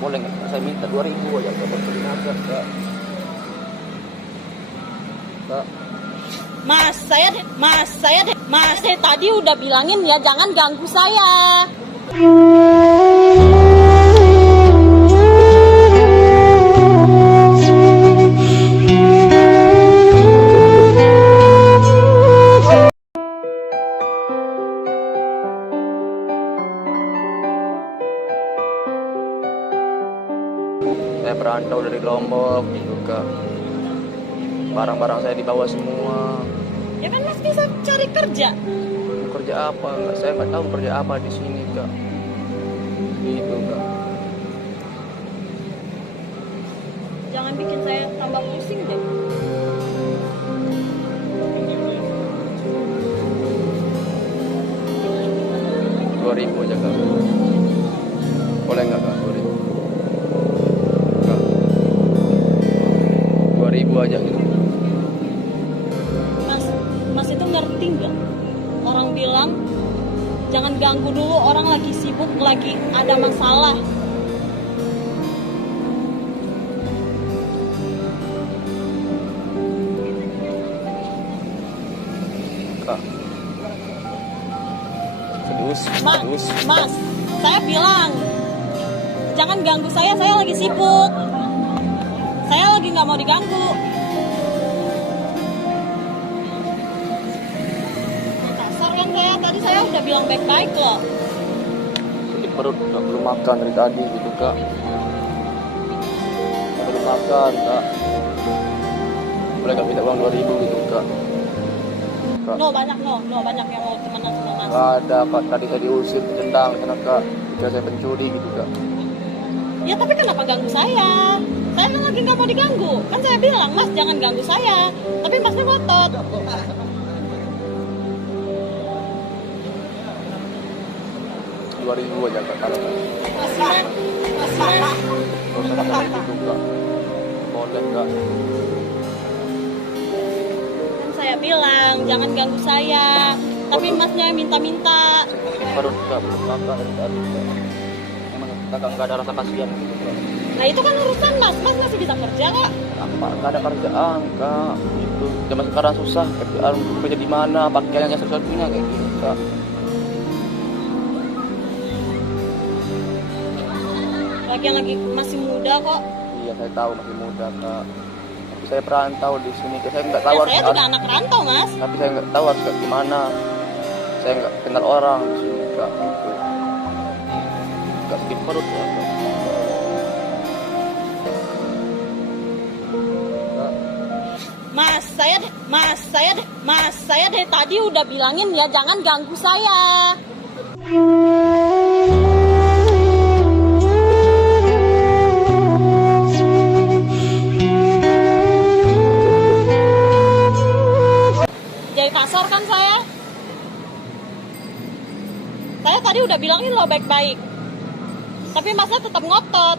Boleh nggak? Saya minta 2.000 aja Kak, buat penaga Kak. Kak. Mas, saya tadi udah bilangin ya jangan ganggu saya. Saya perantau dari Lombok gitu Kak. Barang-barang saya dibawa semua. Ya kan Mas bisa cari kerja. Mau kerja apa? Saya nggak tahu kerja apa di sini Kak. Gitu Kak. Jangan bikin saya tambah pusing deh. Dua ribu aja Kak. Boleh nggak Kak? 2.000. Kak. 2.000 aja gitu. Mas itu ngerti nggak? Orang bilang jangan ganggu dulu, orang lagi sibuk, lagi ada masalah. Kak. Serius? Mas, saya bilang jangan ganggu saya lagi sibuk. Saya lagi nggak mau diganggu. Kasar kan saya, tadi saya udah bilang baik-baik loh. Sakit perut, nggak perlu makan dari tadi gitu Kak. Nggak perlu makan Kak. Boleh nggak minta uang 2.000 gitu Kak? Kak. No banyak yang mau temenan sama Mas. Nggak ada Kak, tadi saya diusir, ditendang karena Kak. Kira saya pencuri gitu Kak. Ya tapi kenapa ganggu saya? Saya kan lagi nggak mau diganggu. Kan saya bilang Mas jangan ganggu saya. Tapi Masnya ngotot. 2.000 aja Kak kalau Kak. Mas. Nggak usah makan gitu Kak. Boleh Kak. Kan saya bilang jangan ganggu saya. Tapi Masnya minta-minta. Sakit perut Kak, belum makan dari tadi Kak. Emang Kakak nggak ada rasa kasihan gitu Kak. Nah itu kan urusan Mas masih bisa kerja kok. Apa? Nggak ada kerjaan Kak. Gitu. Zaman sekarang susah kerjaan, kerja di mana, pakaiannya satu-satunya kayak gitu Kak. Lagi masih muda kok. Iya saya tahu masih muda Kak. Tapi saya perantau di sini. Saya nggak Ya, tahu saya juga anak rantau Mas. Tapi saya nggak tahu harus gimana. Saya nggak kenal orang di sini Kak. Gitu. Nggak sakit perut ya Kak. Kak. Mas, saya dari tadi udah bilangin ya jangan ganggu saya. Jadi kasar kan saya? Saya tadi udah bilangin loh baik-baik. Tapi Masnya tetap ngotot.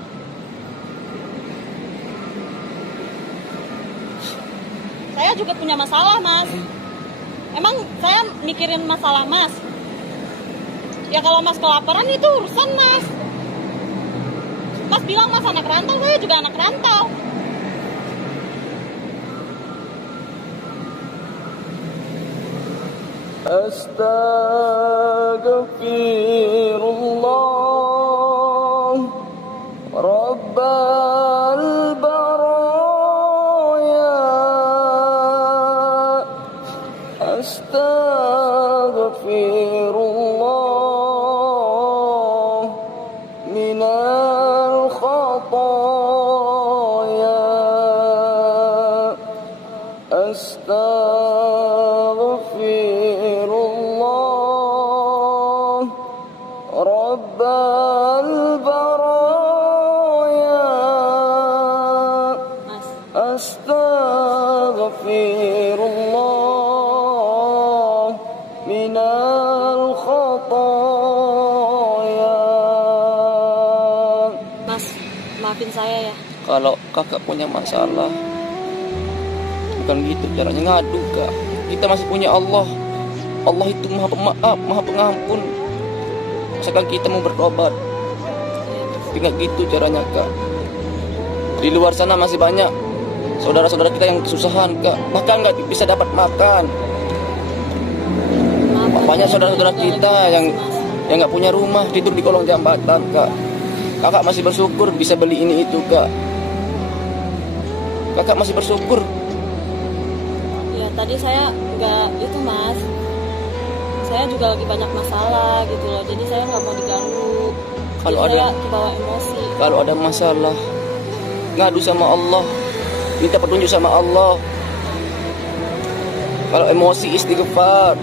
Saya juga punya masalah Mas. Emang saya mikirin masalah Mas. Ya kalau Mas kelaparan itu urusan Mas. Mas bilang Mas anak rantau, saya juga anak rantau. Astaghfirullah Rabbal baraya Astaghfirullah minal khataya Astaghfirullah Rabbal baraya Mas, Astaghfirullah minal khataya. Mas, maafin saya ya. Kalau kakak punya masalah, bukan gitu caranya ngadu Kak. Kita masih punya Allah. Allah itu maha pemaaf, maha pengampun. Misalkan kita mau bertobat, Tapi nggak gitu caranya kak. Di luar sana masih banyak saudara-saudara kita yang kesusahan kak, bahkan nggak bisa dapat makan. Banyak saudara-saudara kita yang nggak punya rumah, tidur di kolong jambatan kak. Kakak masih bersyukur bisa beli ini itu kak. Kakak masih bersyukur. Ya tadi saya nggak itu mas, saya juga lagi banyak masalah gitu loh, jadi saya nggak mau diganggu. Kalau Jadi ada- saya kebawa emosi. Kalau ada masalah, ngadu sama Allah, minta petunjuk sama Allah. Kalau emosi istighfar.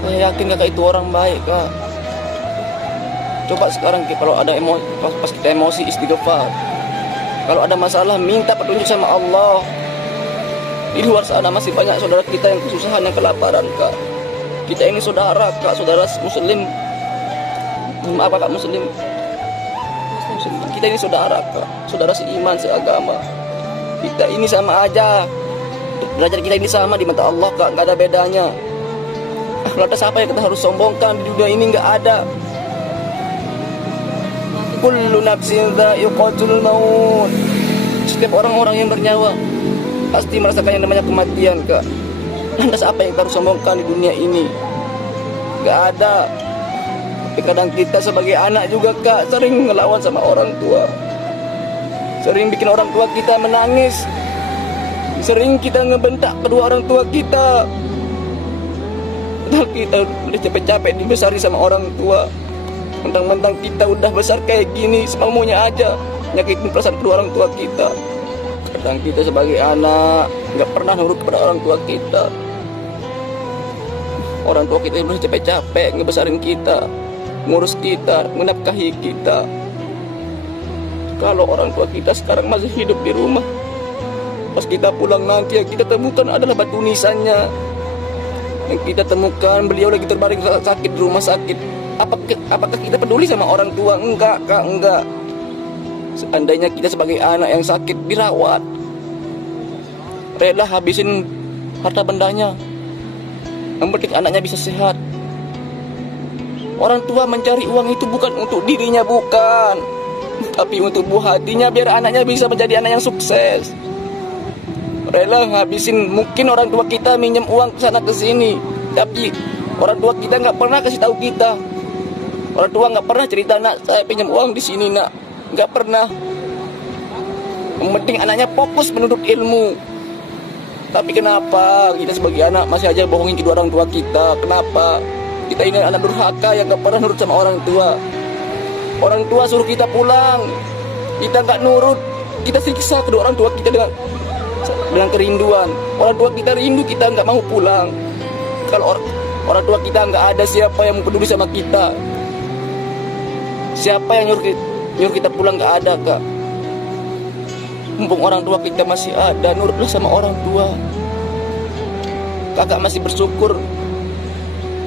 Saya yakin kakak itu orang baik kak. Coba sekarang kalau ada emosi, pas kita emosi istighfar. Kalau ada masalah minta petunjuk sama Allah. Di luar sana masih banyak saudara kita yang kesusahan, yang kelaparan kak. Kita ini saudara kak, saudara muslim. Maaf kak, muslim. Kita ini saudara kak, saudara seiman, seagama. Kita ini sama aja, derajat kita ini sama di mata Allah kak, nggak ada bedanya. Lantas apa yang kita harus sombongkan di dunia ini? Nggak ada. Kullu nafsin dha'iqatul maut. Setiap orang-orang yang bernyawa pasti merasakan yang namanya kematian kak. Lantas apa yang kita harus sombongkan di dunia ini? Nggak ada. Tapi kadang kita sebagai anak juga kak sering ngelawan sama orang tua, sering bikin orang tua kita menangis, sering kita ngebentak kedua orang tua kita. Padahal kita udah capek-capek dibesari sama orang tua, mentang-mentang kita udah besar kayak gini, semaunya aja nyakitin perasaan kedua orang tua kita. Kadang kita sebagai anak nggak pernah nurut kepada orang tua kita. Orang tua kita udah capek-capek ngebesarin kita, ngurus kita, menafkahi kita. Kalau orang tua kita sekarang masih hidup di rumah, pas kita pulang nanti yang kita temukan adalah batu nisannya. Yang kita temukan beliau lagi terbaring sakit di rumah sakit. Apakah kita peduli sama orang tua? Enggak kak, enggak. Seandainya kita sebagai anak yang sakit dirawat, rela habisin harta bendanya, yang penting anaknya bisa sehat. Orang tua mencari uang itu bukan untuk dirinya, bukan, tapi untuk buah hatinya biar anaknya bisa menjadi anak yang sukses. Rela ngabisin, mungkin orang tua kita minjem uang ke sana ke sini, tapi orang tua kita nggak pernah kasih tahu kita. Orang tua nggak pernah cerita, nak saya pinjam uang di sini nak, nggak pernah. Yang penting anaknya fokus menuntut ilmu. Tapi kenapa kita sebagai anak masih aja bohongin kedua orang tua kita? Kenapa? Kita ini anak durhaka yang gak pernah nurut sama orang tua. Orang tua suruh kita pulang, kita gak nurut, kita siksa kedua orang tua kita dengan kerinduan. Orang tua kita rindu, kita gak mau pulang. Kalau orang tua kita gak ada, siapa yang peduli sama kita? Siapa yang nyuruh kita pulang? Gak ada kak. Mumpung orang tua kita masih ada, nurutlah sama orang tua. Kakak masih bersyukur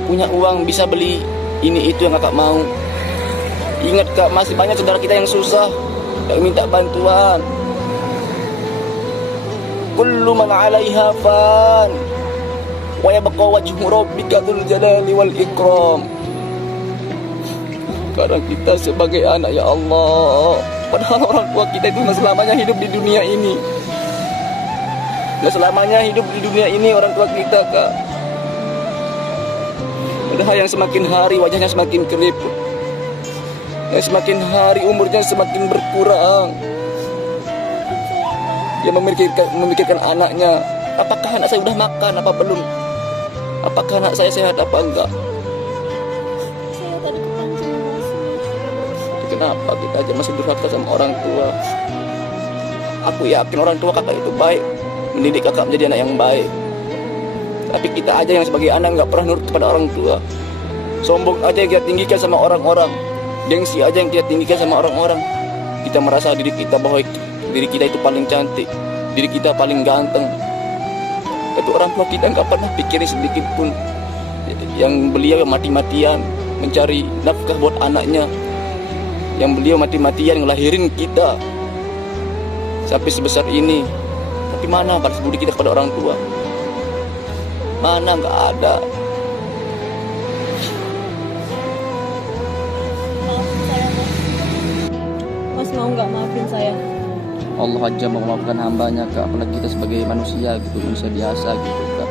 punya uang bisa beli ini itu yang kakak mau. Ingat kak, masih banyak saudara kita yang susah, yang minta bantuan. Kullu man 'alaiha fan wa yabqa wajhu rabbika dzul jalali wal ikram. Kadang kita sebagai anak, ya Allah, padahal orang tua kita itu nggak selamanya hidup di dunia ini. Nggak selamanya hidup di dunia ini orang tua kita kak. Padahal yang semakin hari wajahnya semakin keriput, yang semakin hari umurnya semakin berkurang. Dia memikirkan anaknya, apakah anak saya udah makan apa belum? Apakah anak saya sehat apa enggak? Saya tadi kepancing emosi. Kenapa kita aja masih durhaka sama orang tua? Aku yakin orang tua kakak itu baik, mendidik kakak menjadi anak yang baik. Tapi kita aja yang sebagai anak nggak pernah nurut kepada orang tua. Sombong aja yang kita tinggikan sama orang-orang, gengsi aja yang kita tinggikan sama orang-orang. Kita merasa diri kita bahwa diri kita itu paling cantik, diri kita paling ganteng. Tapi orang tua kita nggak pernah pikirin sedikit pun. Yang beliau mati-matian mencari nafkah buat anaknya, yang beliau mati-matian ngelahirin kita sampai sebesar ini. Tapi mana balas budi kita kepada orang tua? Mana? Nggak ada. Maafin saya mas. mau nggak maafin saya? Allah aja mau memaafkan hambanya kak, apalagi kita sebagai manusia gitu, manusia biasa gitu kak.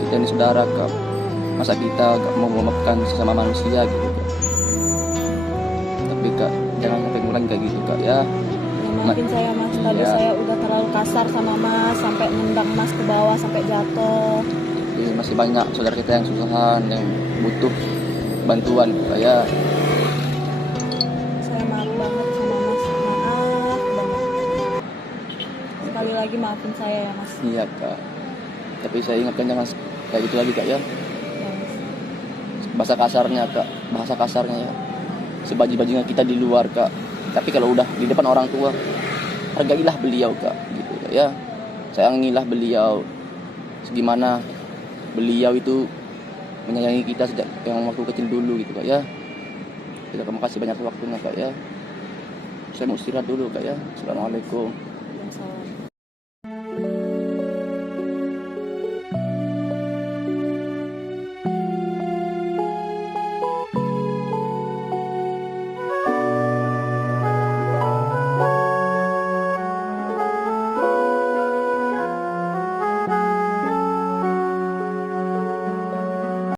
Kita ini saudara kak, masa kita gak mau memaafkan sesama manusia gitu kak. Tapi kak, jangan sampai ngulang kayak gitu kak ya. Ya, maafin saya mas, tadi Iya. saya udah terlalu kasar sama mas, sampai nendang mas ke bawah sampai jatuh. Tapi masih banyak saudara kita yang susahan, yang butuh bantuan kak ya. Saya maaf banget sama mas, maaf banget. Sekali lagi maafin saya ya mas. Iya kak. Tapi saya ingatkan jangan kayak gitu lagi kak ya. Ya, mas. Bahasa kasarnya kak, bahasa kasarnya ya. Sebaji-bajinya kita di luar kak. Tapi kalau udah di depan orang tua, hargailah beliau kak, gitu kak ya. Sayangilah beliau. Segimana beliau itu menyayangi kita sejak yang waktu kecil dulu gitu kak ya. Terima kasih banyak waktunya kak ya. Saya mau istirahat dulu kak ya. Assalamualaikum. Yang salah.